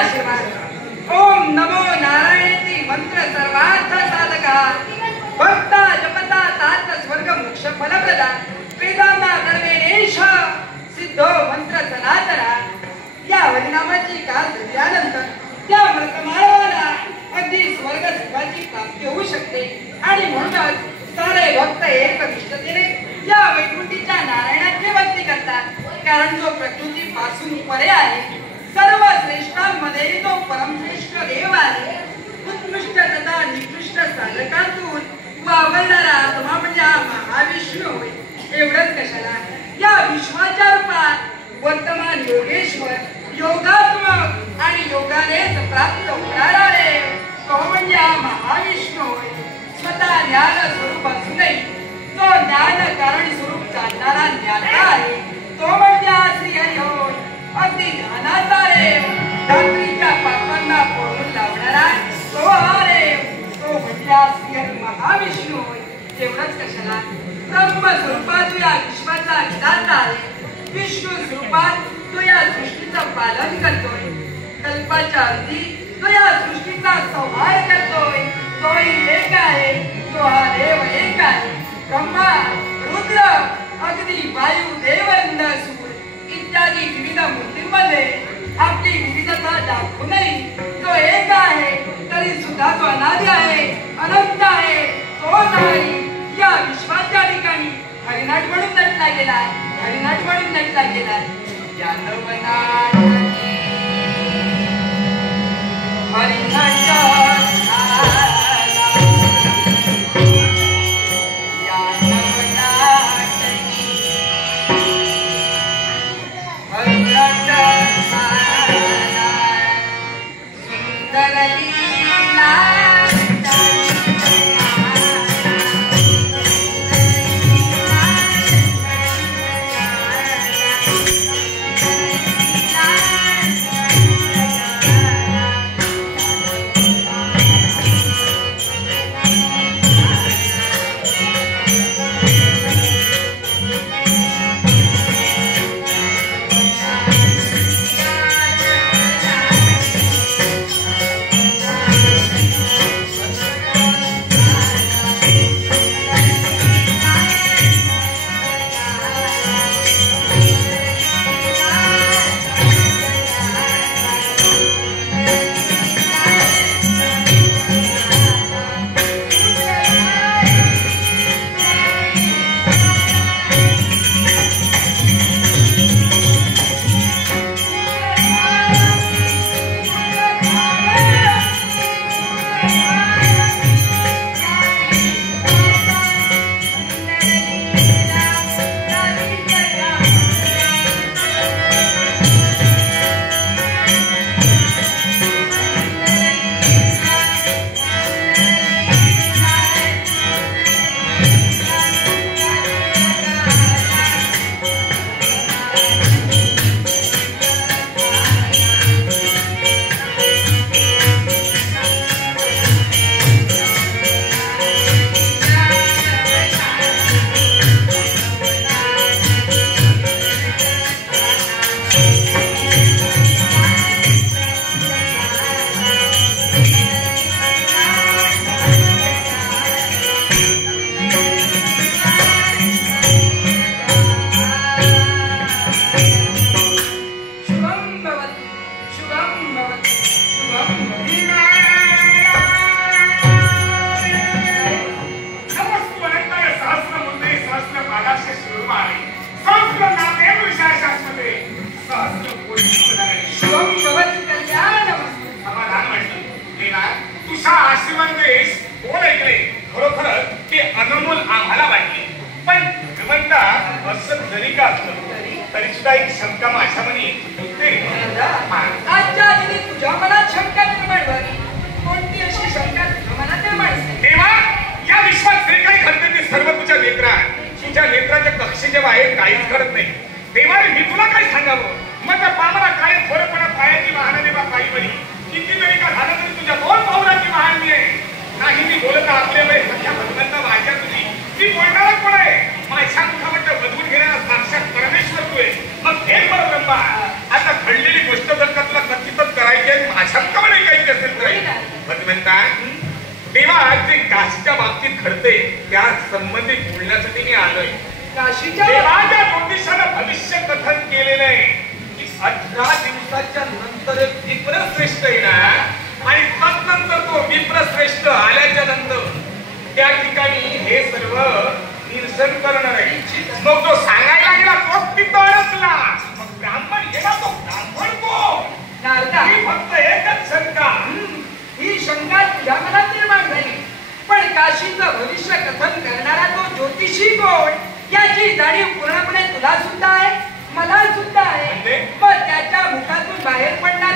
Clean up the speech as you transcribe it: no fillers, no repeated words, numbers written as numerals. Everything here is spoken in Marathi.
आशीर्वाद। ओम नमो नारायणी मंत्र सर्वार्थ साधका भक्ता जपता तात स्वर्ग मोक्ष फलप्रदा वेदांना कर्मेणेश सिद्धो मंत्र सनातना। या हरिनामाची काल धरल्यानंतर त्या व्रतमाळाला अगदी स्वर्ग सुखाची प्राप्ती होऊ शकते आणि म्हणूनच सारे भक्त एकनिष्ठतेने या वैकुंठीच्या नारायणाची भक्ती करतात, कारण जो प्रकृतीपासून परे आहे, सर्व श्रेष्ठांमध्ये तो परमश्रेष्ठ देव आहे। उत्कृष्ट तथा निकृष्ट साधकांतून वावरणारा आत्मा म्हणजे हा महाविष्णू होय। एवढंच कशाला, या विश्वाच्या रूपात वर्तमान योगेश्वर, योगात्मक आणि योगानेच प्राप्त होणारा देव तो म्हणजे हा महाविष्णू होय। स्वतः ज्ञान स्वरूप असूनही तो ज्ञान कारण स्वरूप जाणणारा ज्ञाता आहे, तो म्हणजे हा श्रीहरी होय। अगदी ज्ञानाचा देव, रात्रीच्या पापांना पळवून लावणारा तो हा देव, तो म्हणजे हा श्रीहरी महाविष्णू होय। एवढंच कशाला, ब्रह्म स्वरूपात या विश्वाचा विधाता आहे, विष्णू स्वरूपात तो या सृष्टीचं पालन करतोय, कल्पाच्या अंती तो या सृष्टीचा संहार करतोय। तोही एक आहे, तो हा देव एक आहे। ब्रह्मा, रुद्र, अग्नी, वायू, देव, इंद्र, सूर्य इत्यादी विविध मूर्तींमध्ये आपली विविधता दाखवूनही तो एक आहे, तरी सुद्धा तो अनादि आहे, अनंत आहे। तो नाही या विश्वाच्या ठिकाणी हरिनाट म्हणून नटला गेलाय, हरिनाट म्हणून नटला गेलाय। हरिनाट आता घडलेली गोष्ट जर का तुला कथितच करायची ना तेव्हा जे काशीच्या बाबतीत घडते त्या संबंधित बोलण्यासाठी मी आलोय. काशीच्या देवाच्या ज्योतिषानं भविष्य कथन केलेलं आहे की 18 दिवसाच्या नंतर एक विप्रश्रेष्ठ येणार आणि तत्नंतर तो विप्रश्रेष्ठ आल्याच्या नंतर त्या ठिकाणी हे सर्व निरसन करणार आहे. मग जो सांगायला गेला तोच तिथं अडकला. मग ब्राह्मण गेला तो ब्राह्मण कोण? नारदा, ही फक्त एकच शंका. ही शंका तुझ्या मनात निर्माण झाली, पण काशीचं भविष्य कथन करणारा तो ज्योतिषी कोण याची जाणीव पूर्णपणे तुला सुद्धा आहे, मला सुद्धा आहे. मग त्याच्या मुखातून बाहेर पडणार